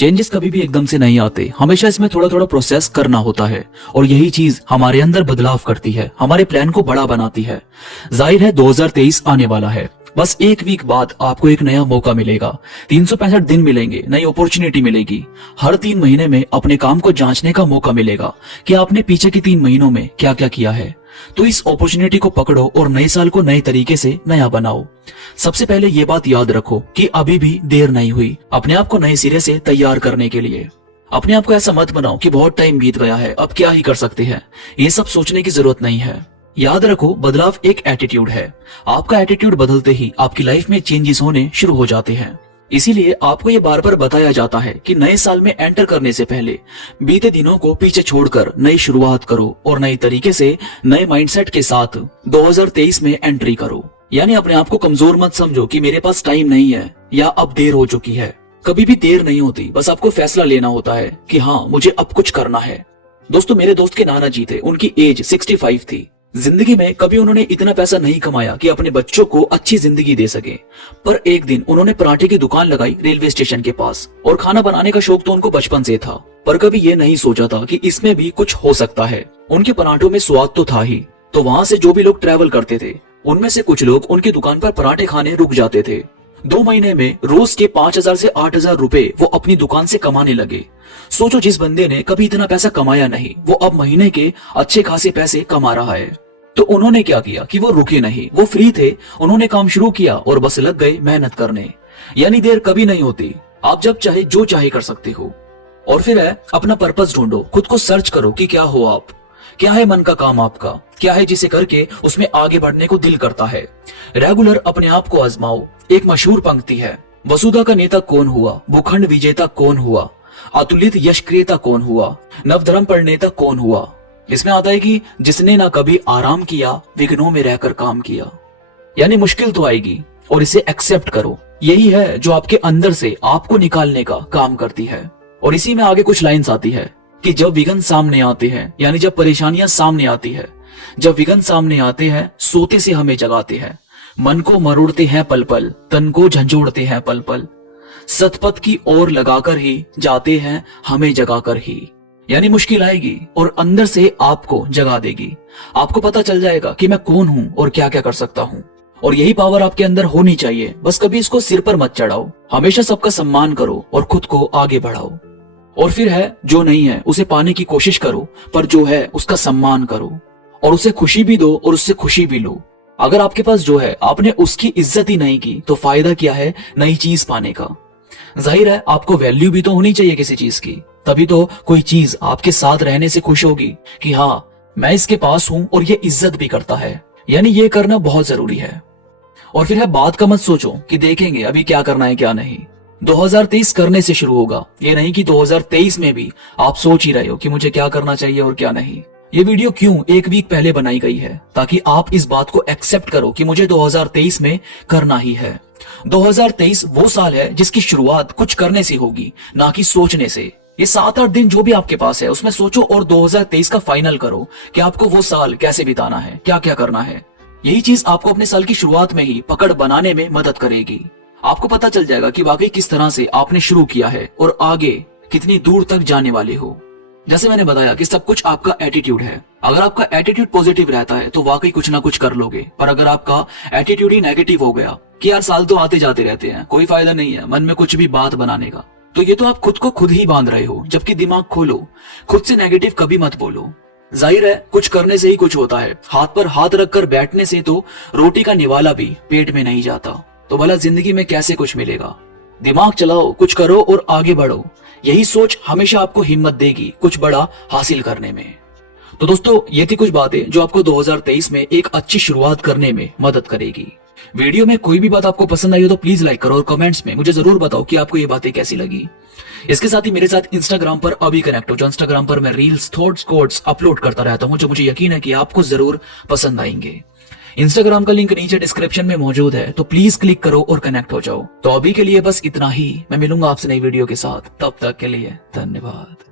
Changes कभी भी एकदम से नहीं आते, हमेशा इसमें थोड़ा थोड़ा प्रोसेस करना होता है और यही चीज हमारे अंदर बदलाव करती है, हमारे प्लान को बड़ा बनाती है। जाहिर है 2023 आने वाला है, बस एक वीक बाद आपको एक नया मौका मिलेगा, 365 दिन मिलेंगे, नई अपॉर्चुनिटी मिलेगी। हर 3 महीने में अपने काम को जांचने का मौका मिलेगा कि आपने पीछे के 3 महीनों में क्या क्या किया है। तो इस अपॉर्चुनिटी को पकड़ो और नए साल को नए तरीके से नया बनाओ। सबसे पहले ये बात याद रखो कि अभी भी देर नहीं हुई अपने आप को नए सिरे से तैयार करने के लिए। अपने आप को ऐसा मत बनाओ कि बहुत टाइम बीत गया है, अब क्या ही कर सकते हैं। ये सब सोचने की जरूरत नहीं है। याद रखो, बदलाव एक एटीट्यूड है। आपका एटीट्यूड बदलते ही आपकी लाइफ में चेंजेस होने शुरू हो जाते हैं। इसीलिए आपको ये बार बार बताया जाता है कि नए साल में एंटर करने से पहले बीते दिनों को पीछे छोड़कर नई शुरुआत करो और नए तरीके से नए माइंडसेट के साथ 2023 में एंट्री करो। यानी अपने आप को कमजोर मत समझो कि मेरे पास टाइम नहीं है या अब देर हो चुकी है। कभी भी देर नहीं होती, बस आपको फैसला लेना होता है कि हाँ, मुझे अब कुछ करना है। दोस्तों, मेरे दोस्त के नाना जी थे, उनकी एज 65 थी। जिंदगी में कभी उन्होंने इतना पैसा नहीं कमाया कि अपने बच्चों को अच्छी जिंदगी दे सके, पर एक दिन उन्होंने पराठे की दुकान लगाई रेलवे स्टेशन के पास। और खाना बनाने का शौक तो उनको बचपन से था, पर कभी ये नहीं सोचा था कि इसमें भी कुछ हो सकता है। उनके पराठों में स्वाद तो था ही, तो वहां से जो भी लोग ट्रैवल करते थे उनमें से कुछ लोग उनकी दुकान पर पराठे खाने रुक जाते थे। 2 महीने में रोज के 5,000 से 8,000 रुपए वो अपनी दुकान से कमाने लगे। सोचो, जिस बंदे ने कभी इतना पैसा कमाया नहीं, वो अब महीने के अच्छे खासे पैसे कमा रहा है। तो उन्होंने क्या किया कि वो रुके नहीं, वो फ्री थे, उन्होंने काम शुरू किया और बस लग गए मेहनत करने। यानी देर कभी नहीं होती, आप जब चाहे जो चाहे कर सकते हो। और फिर है, अपना पर्पस ढूंढो, खुद को सर्च करो कि क्या हो आप, क्या है मन का काम आपका, क्या है जिसे करके उसमें आगे बढ़ने को दिल करता है। रेगुलर अपने आप को आजमाओ। एक मशहूर पंक्ति है, वसुधा का नेता कौन हुआ, भूखंड विजेता कौन हुआ, अतुलित यश क्रेता कौन हुआ, नवधर्म प्रणेता कौन हुआ। इसमें आता है कि जिसने ना कभी आराम किया, विघ्नों में रहकर काम किया। यानी मुश्किल तो आएगी और इसे एक्सेप्ट करो। यही है जो आपके अंदर से आपको निकालने का काम करती है। और इसी में आगे कुछ लाइंस आती है कि जब विघ्न सामने आते हैं, यानी जब परेशानियां सामने आती है, जब विघ्न सामने आते हैं, सोते से हमें जगाते हैं, मन को मरोड़ते हैं पल पल, तन को झंझोड़ते हैं पल पल, सतपथ की ओर लगाकर ही जाते हैं हमें जगाकर ही। यानी मुश्किल आएगी और अंदर से आपको जगा देगी। आपको पता चल जाएगा कि मैं कौन हूं और क्या क्या कर सकता हूं। और यही पावर आपके अंदर होनी चाहिए। बस कभी इसको सिर पर मत चढ़ाओ, हमेशा सबका सम्मान करो और खुद को आगे बढ़ाओ। और फिर है, जो नहीं है उसे पाने की कोशिश करो, पर जो है उसका सम्मान करो और उसे खुशी भी दो और उससे खुशी भी लो। अगर आपके पास जो है आपने उसकी इज्जत ही नहीं की, तो फायदा क्या है नई चीज पाने का। जाहिर है, आपको वैल्यू भी तो होनी चाहिए किसी चीज की, तभी तो कोई चीज आपके साथ रहने से खुश होगी कि हाँ, मैं इसके पास हूं और ये इज्जत भी करता है। यानी ये करना बहुत जरूरी है। और फिर है, बात का मत सोचो कि देखेंगे अभी क्या करना है क्या नहीं। 2023 करने से शुरू होगा, ये नहीं कि 2023 में भी आप सोच ही रहे हो कि मुझे क्या करना चाहिए और क्या नहीं। ये वीडियो क्यों एक वीक पहले बनाई गई है, ताकि आप इस बात को एक्सेप्ट करो कि मुझे 2023 में करना ही है। 2023 वो साल है जिसकी शुरुआत कुछ करने से होगी, ना कि सोचने से। ये 7-8 दिन जो भी आपके पास है उसमें सोचो और 2023 का फाइनल करो कि आपको वो साल कैसे बिताना है, क्या क्या करना है। यही चीज आपको अपने साल की शुरुआत में ही पकड़ बनाने में मदद करेगी। आपको पता चल जाएगा कि वाकई किस तरह से आपने शुरू किया है और आगे कितनी दूर तक जाने वाले हो। जैसे मैंने बताया कि सब कुछ आपका एटीट्यूड है। अगर आपका एटीट्यूड पॉजिटिव रहता है तो वाकई कुछ ना कुछ कर लोगे, पर अगर आपका एटीट्यूड ही नेगेटिव हो गया कि यार साल तो आते जाते रहते हैं, कोई फायदा नहीं है मन में कुछ भी बात बनाने का, तो ये तो आप खुद को खुद ही बांध रहे हो। जबकि दिमाग खोलो, खुद से नेगेटिव कभी मत बोलो। जाहिर है, कुछ करने से ही कुछ होता है। हाथ पर हाथ रखकर बैठने से तो रोटी का निवाला भी पेट में नहीं जाता। तो भला जिंदगी में कैसे कुछ मिलेगा। दिमाग चलाओ, कुछ करो और आगे बढ़ो। यही सोच हमेशा आपको हिम्मत देगी कुछ बड़ा हासिल करने में। तो दोस्तों, ये थी कुछ बातें जो आपको 2023 में एक अच्छी शुरुआत करने में मदद करेगी। वीडियो में कोई भी बात आपको पसंद आई हो तो प्लीज लाइक करो और कमेंट्स में मुझे जरूर बताओ कि आपको ये बातें कैसी लगी। इसके साथ ही मेरे साथ इंस्टाग्राम पर अभी कनेक्ट हो, जो इंस्टाग्राम पर मैं रील्स, थॉट्स, कोट्स अपलोड करता रहता हूं, जो मुझे यकीन है कि आपको जरूर पसंद आएंगे। इंस्टाग्राम का लिंक नीचे डिस्क्रिप्शन में मौजूद है, तो प्लीज क्लिक करो और कनेक्ट हो जाओ। तो अभी के लिए बस इतना ही। मैं मिलूंगा आपसे नई वीडियो के साथ, तब तक के लिए धन्यवाद।